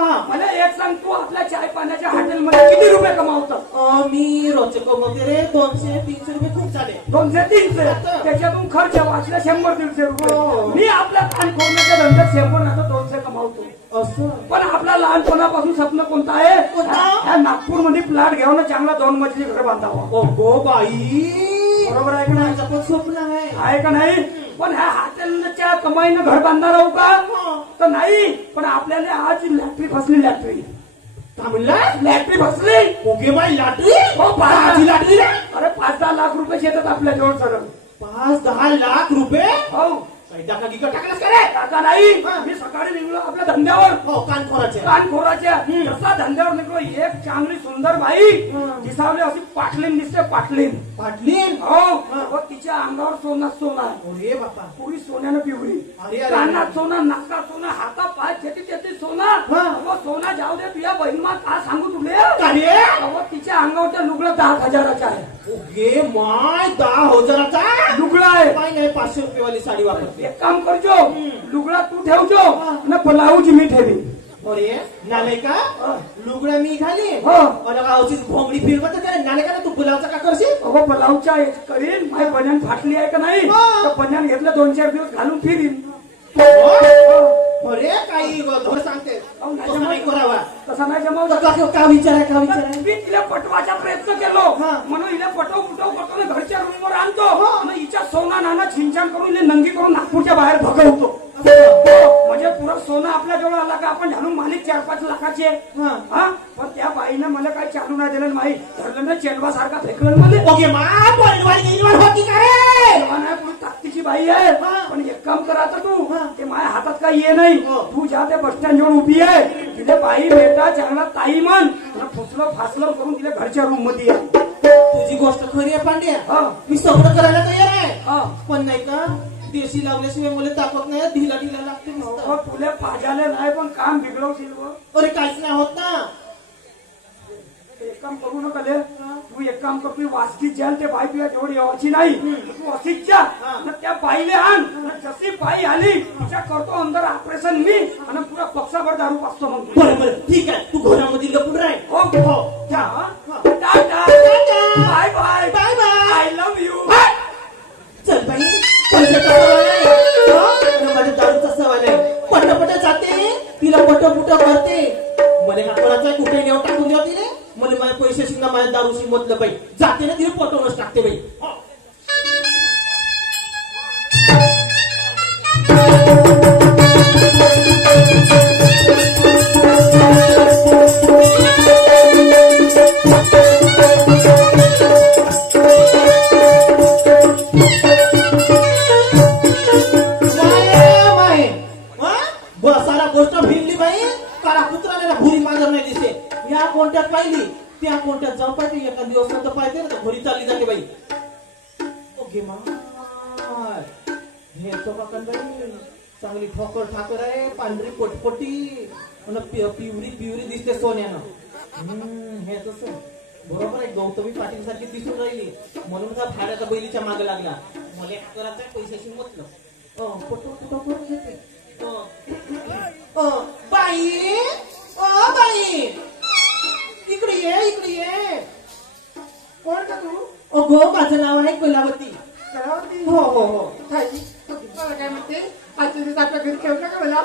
मला एक सांग, तू आपल्या चाय पाण्याच्या हॉटेलमध्ये किती रुपये कमावतो? मी रोजचे कमवते रे 200-300 रुपये खूप झाले. 200-300 त्याच्यातून खर्च वाचला 100-150 रुपये. मी आपल्या कान खोडण्याच्या धंद्यात 100-200 कमावतो. असं पण आपला लहानपणापासून स्वप्न कोणतं आहे? ह्या नागपूरमध्ये प्लॉट घेऊन चांगला 2 मजली घर बांधावं. गो बाई, बरोबर आहे का नाही? पण स्वप्न आहे का नाही? पण ह्या हॉटेलच्या कमाईनं घर बांधणार आहो का? तर नाही. पण आपल्याला आज लॅटरी फसली. लॅटरी काय म्हणला? लॅटरी फसली. ओके बाई, लॅटरी? हो, लॅटरी रे. अरे 5-10 लाख रुपये येतात आपल्या जवळ सर. 5-10 लाख रुपये? हो. टाकलास का रे? टाका नाही. मी सकाळी निघलो आपल्या धंद्यावर. हो, कानखोराच्या जसा धंद्यावर निघलो, एक चांगली सुंदर बाई दिसावली, अशी पाटलीन दिसते. पाटलीन हो. तिच्या अंगावर सोना. अरे बापा, पुरी सोन्यानं पिवळी. कानात सोना, नाकात सोना, हाता पाय त्याची सोना. सोना जाऊ दे, तुझ्या बहिणमा का सांगू तुले? तिच्या अंगावरच्या लुगडं 10,000चा आहे. ओके माय, 10,000चा लुगडा आहे. नाही 500 रुपयेवाली साडी वापरते. एक काम करजो, लुगडा तू ठेवजो ना, ब्लाऊज मी ठेवी. अरे नाले का लुगडा मी घाली भोंगडी फिरवत नाले का तू ब्लाऊजचा का करशील? अहो, ब्लाऊजच्या करीन. माझी बन्यान फाटली आहे का नाही? तर बन्यान घेतलं 2-4 दिवस घालून फिरीन. अरे काही धोर सांगते करावा तसा नाही जमावला. का विचार मी तिला पटवायचा प्रयत्न केलो. म्हणून हिला पटवून घरच्या रूमवर आणतो. हिच्या सोना नाना छिंछान करून नंगी करून नागपूरच्या बाहेर भगवतो. म्हणजे पुरं सोनं आपल्या जवळ आला का आपण घालून मालिक 4-5 लाखाचे. पण त्या बाईनं मला काही चालू नाही दिलं. माई धरलं ना चेंडवा सारखा फेकलं मला. ओके ताकदीची बाई आहे. पण एक काम करायचं तू, ते माझ्या हातात काही ये नाही. तू ज्या त्या बस स्टँड जवळ उभी आहे तिथे बाई बेटा चांगला ताई म्हण, फुसलं फासलं करून तिला घरच्या रूम मध्ये. तुझी गोष्ट खरी आहे पांड्या, मी सगळं करायला तयार आहे. पण नाही का देशी लावल्याशिवाय मला ताकद नाही. ढिला लागते. तुला पाजाले नाही पण काम बिघडवशील. अरे काहीच नाही होत ना. एक काम करू नका ले. तू एक काम कर, तू वासकीत जाल ते बाई तुला जेवढी यावायची नाही. तू अशीच जा, त्या बाईले आण. जशी बाई आली तिच्या करतो अंदर ऑपरेशन मी, आणि पुरा पक्षाभर दारू पाचतो. मग बरोबर ठीक आहे, तू घरामध्ये लपून राह. ओके हो. Tata, bye bye bye bye, I love you. चल बाई, माझ्या दारूचा सवाल आहे. पटपट जाते, तिला पटपुट करते. मला का कोणाचा कुठे नेऊन टाकून द्या तिने. मला माझ्या पैशाशी ना माझ्या दारूशी म्हटलं बाई. जाते ना तिने पटवूनच टाकते बाई. सारा गोष्ट भिडली बाई. काळा कुत्रा भुरी मांजर नाही दिसते. या कोणत्यात पाहिली त्या कोणत्यात जाऊ पाहिजे. एका दिवस तर पाहिजे ना, घरी चालली जाते बाई. ओके माय, हे चोकाकन बाई चांगली ठाकर आहे. पांढरी पोटपोटी पिवरी दिसते सोन्यानं. हे तसं बरोबर आहे. गौतमी पाटील सारखी दिसून राहिली म्हणून का भाड्याचा बैलीच्या मागे लागला. मला करायचं पैशाशी म्हटलं. फोटो घेते बाई. बाई इकडे ये. कोण का तू? अगो माझं नाव आहे कलावती. हो. काय म्हणते? आजच्या दिवस आपल्या घरी ठेवलं का मला?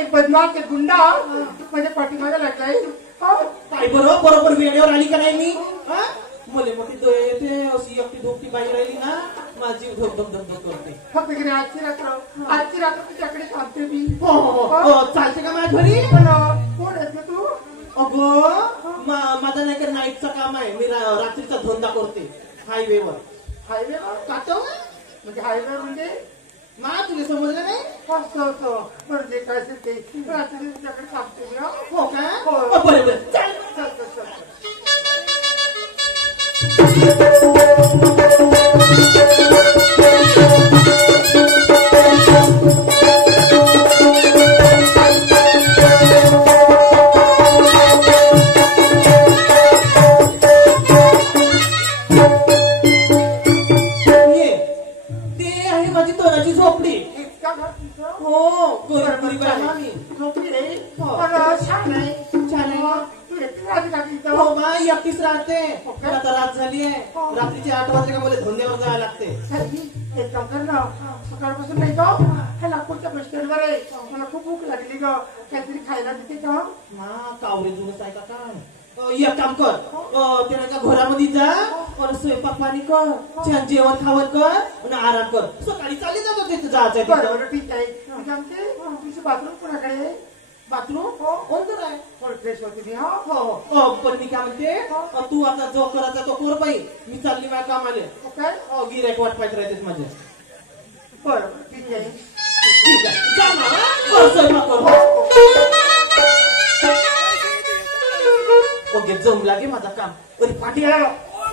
एक बदमाश, एक गुंडा माझ्या पाठीमागे लागलाय. काय बरोबर वेळेवर आली का नाही मी? मुले मोठी येते अशी एकटी धोपटी बाई राहिली ना, माझी धक करते. फक्त घरी आजची रात्र तुझ्याकडे थांबते मी. हो चालते का माझ्या घरी? कोण आहेस तू? अगो माझा नाही का नाईटचं काम आहे. मी रात्रीचा धंदा करते हायवेवर. काटव म्हणजे हायवे म्हणजे तुला समजलं नाही? म्हणजे काय ते रात्री तुझ्याकडे थांबते मी. हो का? बरोबर. छान आहे. छान आहे ना? तू एकटी राहते का तिथं? हो बा एकटीच राहते. पण आता रात झाली आहे. रात्रीचे 8 वाजले का मला धंद्यावर जायला लागते. एक काम कर ना, सकाळपासून नाही का हे नागपूरच्या बस स्टँडवर आहे. मला खूप भूक लागली ग, काहीतरी खायला देते का? हा कावरे जुनच आहे का काय? एक काम कर, ते नाही का घरामध्ये जा आणि स्वयंपाक पाणी कर, छान जेवण खावण कर आणि आराम कर. सकाळी चालली जातो तिथे जायचं बरं तिथं. बरं ठीक आहे. मी सांगते तुझी बाथरूम कोणाकडे आहे? बाथरूम कोणतं आहे? थोडं फ्रेश होते मी. हा हो पण मी काय म्हणते, तू आता जो करायचा तो कर बाई. मी चालली माझ्या कामाले. काय? गिऱ्हाईक वाट पाहत राहतेच माझे. बरं ठीक आहे. ठीक आहे जा ना, कर स्वयंपाक कर. ओके जमला गे माझा काम. अरे पांड्या,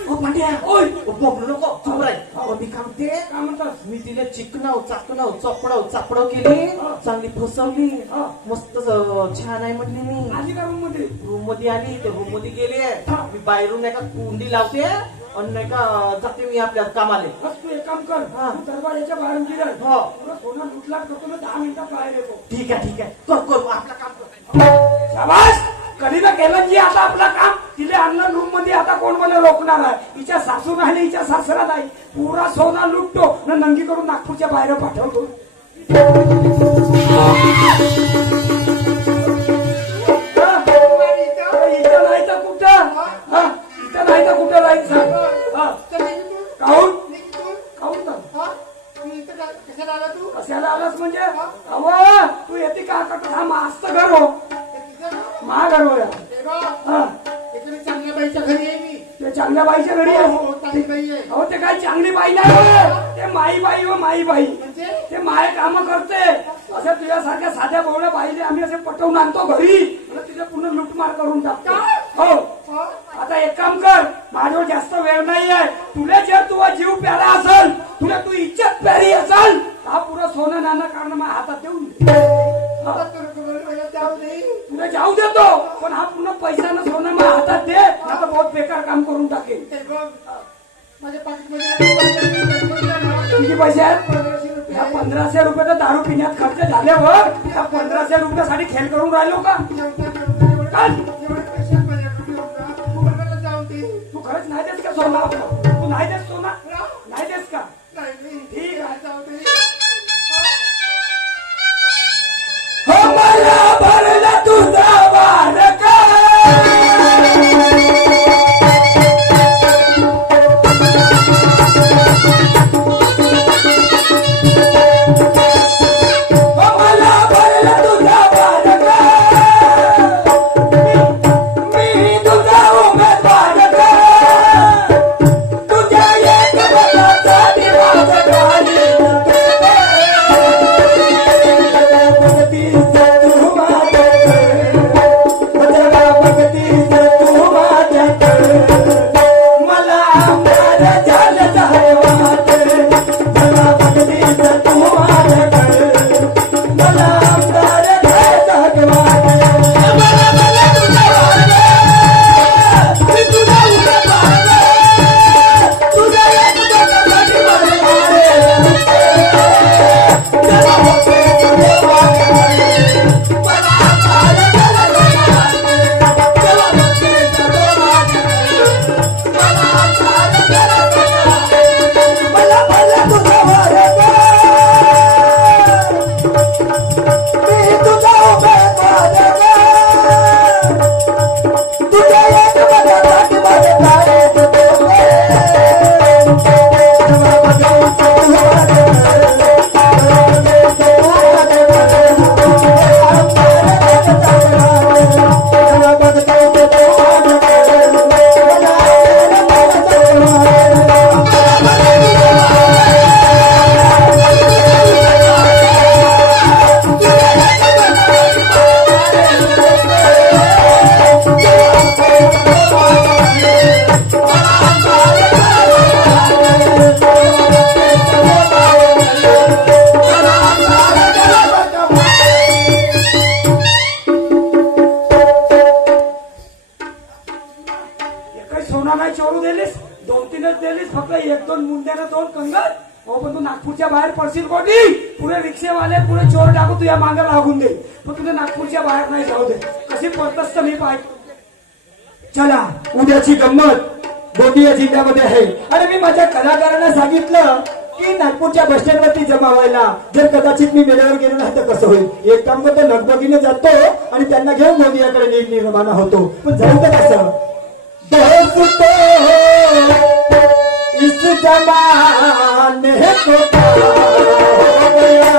ओ पांड्या, ओय बोलू नको, चुप राह. मी काम ते काय म्हणतात? मी तिला चिकनाव चाकणाव चापडाव केली, चांगली फसवली. मस्त छान आहे म्हटली. मी आली का रूम मध्ये? रूम मध्ये आली, ते रूम मध्ये गेले. मी बाहेरून नाही का कुंडी लावते आणि नाही का जाते मी आपल्या कामाले. बस तू एक काम कर, तू दरवाजाच्या बाहेर उभी राह. तुला सोना लुटलाट करतो ना, 10 मिनिटात बाहेर येतो. ठीक आहे कर आपलं काम कर. शाबास, कधी ना केलं जी आता आपलं काम. तिले आणलं रूम मध्ये, आता कोण मला रोखणार आहे? हिच्या सासू राहिले, हिच्या सासरा नाही. पुरा सोना लुटतो ना, नंगी करून नागपूरच्या बाहेर पाठवतो. इथं नाही तर कुठं? इथं नाही तर कुठं राहील सांग? काहून काहून तर कशाला आला तू? कशाला आलास म्हणजे? अव तू येते का? हा मस्त घर हो, महागर हो. चांगल्या बाईच्या घरी आहे मी. ते चांगल्या बाईच्या घरी हो, आहे. चांगली बाई आहे. अहो ते काही चांगली बाई नाही, ते माई बाई हो, माई बाई. म्हणजे ते माय काम करते. असं तुझ्यासारख्या साध्या बोवड्या बाईले आम्ही असे पटवून आणतो घरी, तिथे पुन्हा लुटमार करून टाकतो. हो आता एक काम कर, माझ्यावर जास्त वेळ नाही आहे. तुला जर तुझा जीव प्यारा असेल, तुला तू इज्जत प्यारी असेल, हा पुरा सोनं नाणं कारण माझ्या हातात देऊन तुला जाऊ देतो. पण हा पुन्हा पैशानं सोनं माझ्या हातात दे, आता बहुत बेकार काम करून टाकेल. माझ्या पाकिटमध्ये किती पैसे आहेत? 1500 रुपये तर दारू पिण्यात खर्च झाल्यावर 1500 रुपयासाठी खेळ करून राहिलो का? तू खरंच नाही देस का सोना? तू नाही देस सोना? नाही देस का? ठीक आहे. हो मला भरला तुझा वार का? नागपूरच्या बाहेर पडशील कोणी, पुढे रिक्षेवाले पुढे चोर टाकू तुझ्या मागे लागून दे, पण तुझ्या नागपूरच्या बाहेर नाही जाऊ दे. कशी पडतस तर मी पाहतो. चला उद्याची गंमत गोंदिया जिल्ह्यामध्ये आहे आणि मी माझ्या कलाकारांना सांगितलं की नागपूरच्या बस स्टँड वरती जमा व्हायला. जर कदाचित मी वेळेवर गेलो नाही तर कसं होईल. एक काम करतो लगबगीने जातो आणि त्यांना घेऊन गोंदियाकडे निर्माण होतो. पण जाऊ तर कसं दोस्तो इस जमाने को हो गया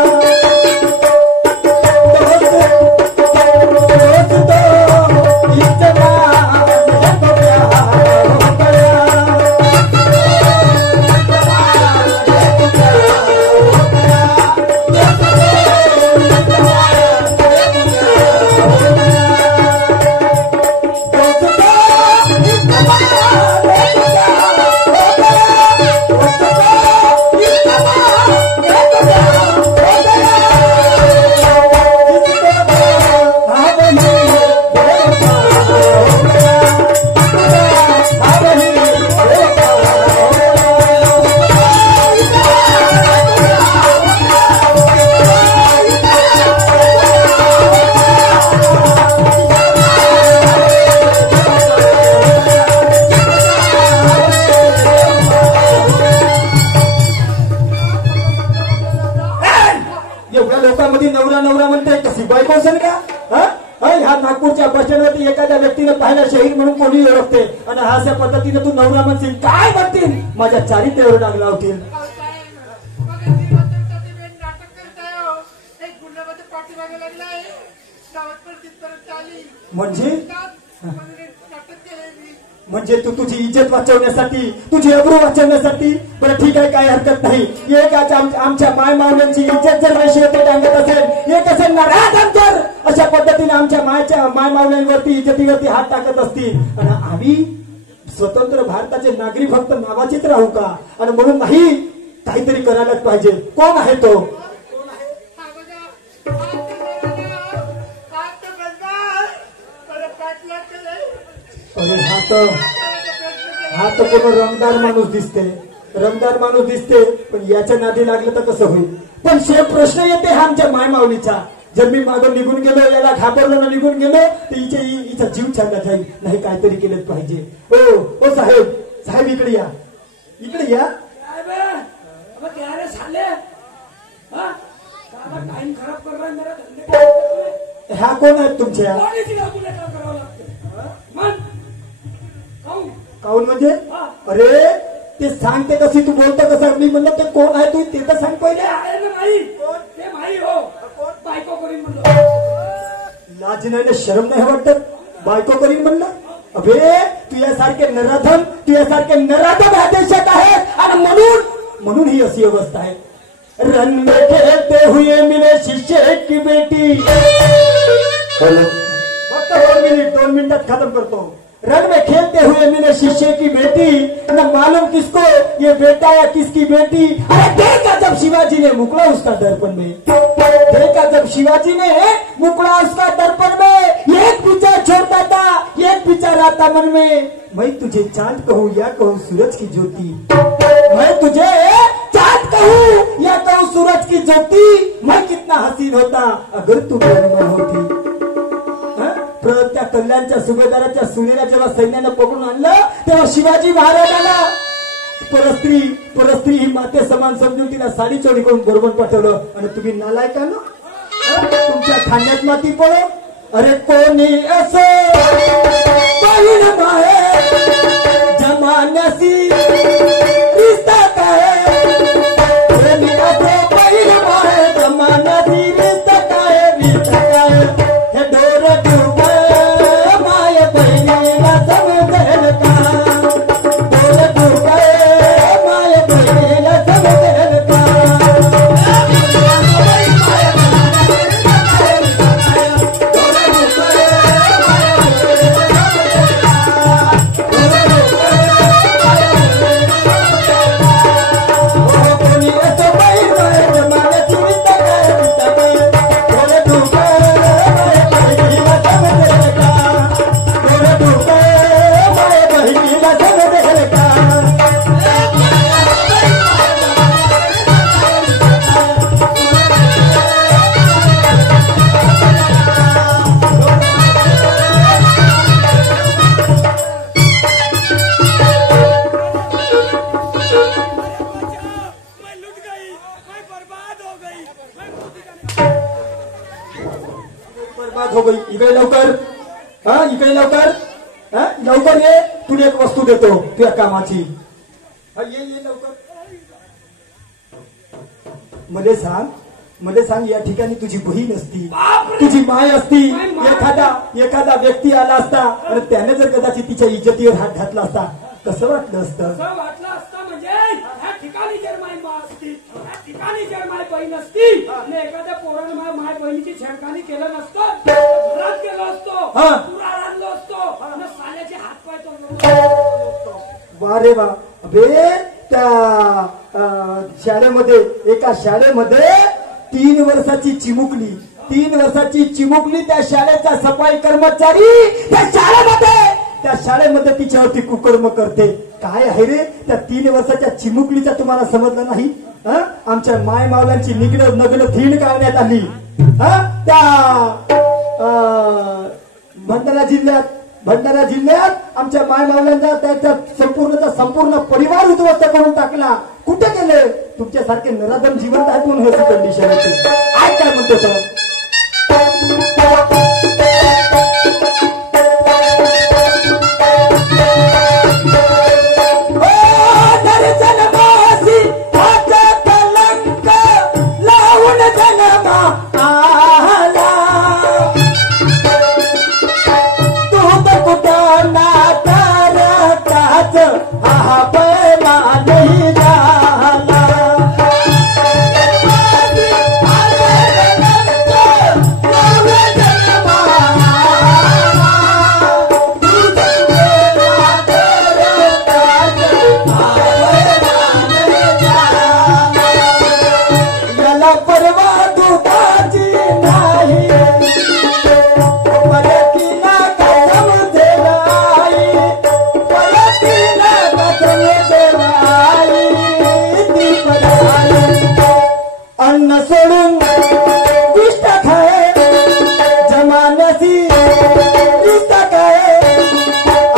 नागपूरच्या बस स्टँडवरती एखाद्या व्यक्तीने पाहिला शहीद म्हणून कोणी ओळखते आणि अशा पद्धतीने तू नवरा म्हणशील काय म्हणतील माझ्या चारित्र्यावर डाग लावतील. म्हणजे तू तुझी इज्जत वाचवण्यासाठी तुझी अब्रू वाचवण्यासाठी बरं ठीक आहे काही हरकत नाही. एक आमच्या माय मावल्यांची इज्जत जर वैशी येते टांगत असेल एक असेल नाराज अंतर अशा पद्धतीने आमच्या माय मावल्यांवरती इज्जतीवरती हात टाकत असतील आणि आम्ही स्वतंत्र भारताचे नागरिक फक्त नावाचेच राहू का. आणि म्हणून नाही काहीतरी करायलाच पाहिजे. कोण आहे तो हा तर कोण रंगदार माणूस दिसते पण याच्या नादी लागलं तर कसं होईल. पण प्रश्न येते हा आमच्या माय माऊलीचा. जर मी मागून निघून गेलो याला घाबरलो ना निघून गेलो तर हिचा जीव छानला जाईल. नाही काहीतरी केलंच पाहिजे. ओ साहेब इकडे या टाइम खराब कर रहा. ह्या कोण आहेत तुमच्या काऊन म्हणजे अरे ते सांगते कशी तू बोलतो कसं. मी म्हणलं ते कोण आहे तू ते तर सांग पहिले. आहे ना भाई ते भाई हो बायको करीन म्हणलं. लाज नाही शरम नाही वाटत बायको करीन म्हणलं. अबे तुझ्यासारखे नराधम ह्या देशात आहे आणि म्हणून ही अशी अवस्था आहे. रन में खेलते हुए मिले शिष्य की बेटी. फक्त 2 मिनिटात खत्म करतो. रन में खेलते हुए मिले शिष्य की बेटी न मालूम किसको ये बेटा या किसकी बेटी. अरे देखा जब शिवाजी ने मुकला उसका दर्पण में एक विचार छोड़ता था एक विचार आता मन में. मैं तुझे चांद कहूँ या कहूँ सूरज की ज्योति. मैं तुझे चांद कहूँ या कहूँ सूरज की ज्योति. मैं कितना हसीन होता अगर तू मेरी मां होती. त्या कल्याणच्या सुभेदाराच्या सुनेला जेव्हा सैन्यानं पकडून आणलं तेव्हा शिवाजी महाराजांना परस्त्री ही माते समान समजून तिला साडी चोरी करून बरोबर पाठवलं. आणि तुम्ही नालायकानं तुमच्या खाण्यात माती पडो. अरे कोणी असं बहीण माहे जमान्याशी रिश्ता काय. कोणी असं बहीण माहे जमान्याशी रिश्ता काय. हे डोर इकडे लवकर. हा इकडे लवकर. हा लवकर ये, तुला एक वस्तू देतो तुझ्या कामाची. हा ये ये लवकर. मध्ये सांग या ठिकाणी तुझी बहीण असती, बापरे! तुझी माय असती, माय, माय. एखादा व्यक्ती आला असता आणि त्याने जर कदाचित तिच्या इज्जतीवर हात घातला असता कसं वाटलं असतं? असं वाटलं असतं म्हणजे ह्या ठिकाणी जर माय मा असती, ह्या ठिकाणी जर माय बहीण असती आणि एखाद्या पोराने माय बहिणीची छेडखानी केलं नसतं, घरात गेलो असतो, हा. पुरा आणलो असतो आणि साल्याचे हातपाय तोडलो. वा रे वा. अबे त्या एका शाळेमध्ये 3 वर्षाची चिमुकली त्या शाळेचा सफाई कर्मचारी त्या शाळेमध्ये तिच्यावरती कुकर्म करते. काय आहे रे त्या 3 वर्षाच्या चिमुकलीचा तुम्हाला समजलं नाही? आमच्या माय मावल्यांची नग्न थीण काढण्यात आली. त्या भंडारा जिल्ह्यात आमच्या माय मावल्यांचा त्याचा संपूर्ण परिवार उद्ध्वस्त करून टाकला. कुठे गेले? तुमच्यासारखे नराधम जिवंत आहेत म्हणून ह्याची कंडिशन होती. आज काय म्हणतो तर अन्न सोडून विष्ट खाय जमानसी रिश्ता काय.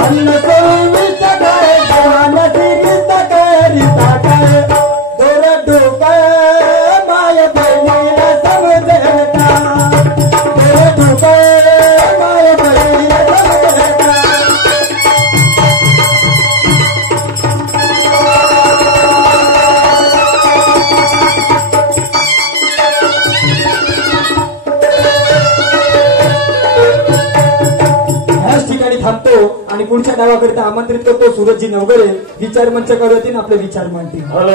अन्न सोडून विष्ट खाय जमानसी रिश्ता काय. दोर डोकं माय बहिणीला समजेल का? दोर डोकं माय बहिणीला समजेल का? थांबतो आणि पुढच्या डावाकरिता आमंत्रित करतो सूरजजी नवगरे विचार मंच करतील आपले विचार मांडतील.